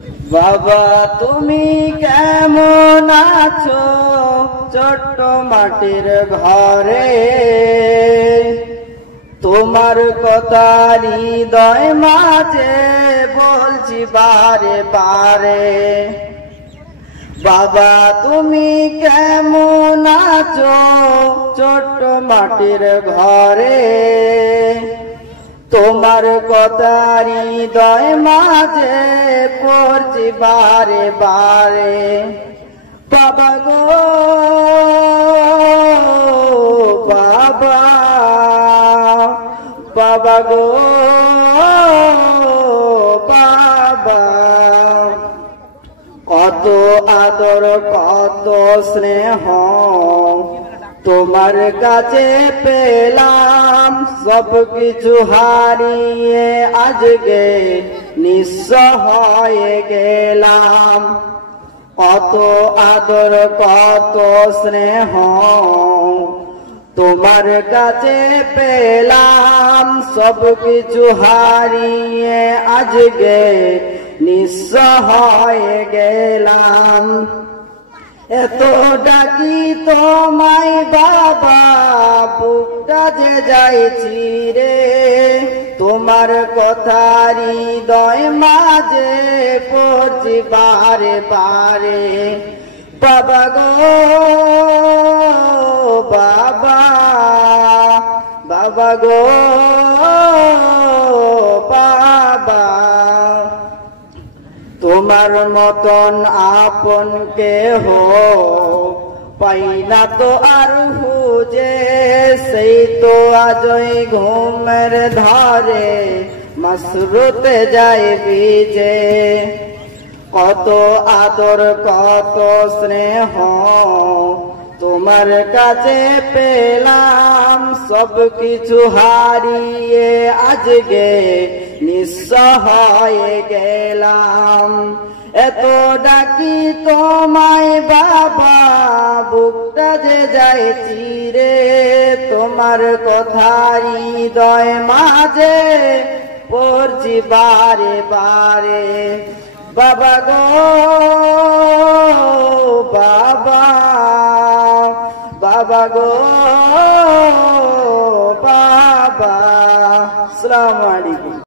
বাবা তুমি কেমন আছো ছোট্ট মাটির ঘরে, তোমার কথা হৃদয় মাঝে বলছি বারে বারে। বাবা তুমি কেমন আছো ছোট্ট মাটির ঘরে, তোমার কথা হৃদয় মাঝে পড়ছি বারে বারে। বাবা গো বাবা, বাবা গো বাবা, কত আদর কত স্নেহ তোমার কাছে পেলাম, সব কিছু হারিয়ে আজকে নিঃস্ব হয়ে গেলাম। কত আদর কত স্নেহ তোমার কাছে পেলাম, সব কিছু হারিয়ে আজকে নিঃস্ব হয়ে গেলাম। এত ডাকি তোমায় বাবা, বুকটা যে যাইছি রে, তোমার কথা হৃদয় মাঝে পড়ছি বারে বারে। বাবা গো বাবা, বাবা গো বাবা, তোমার মতন আপন কেহ পাই না তো আর খুঁজে, সেই তো আজই ঘুমের ধারে মসরুতে যায় বিজে। কত আদর কত স্নেহ তোমার কাছে পেলাম, সব কিছু হারিয়ে আজকে নিঃস্ব হয়ে গেলাম। এত ডাকি তোমায় বাবা, বুকটা যে যাইছি রে, তোমার কথা হৃদয় মাঝে পড়ছি বারে বারে। বাবা গো বাবা, বাবা গো বাবা। আসসালামু আলাইকুম।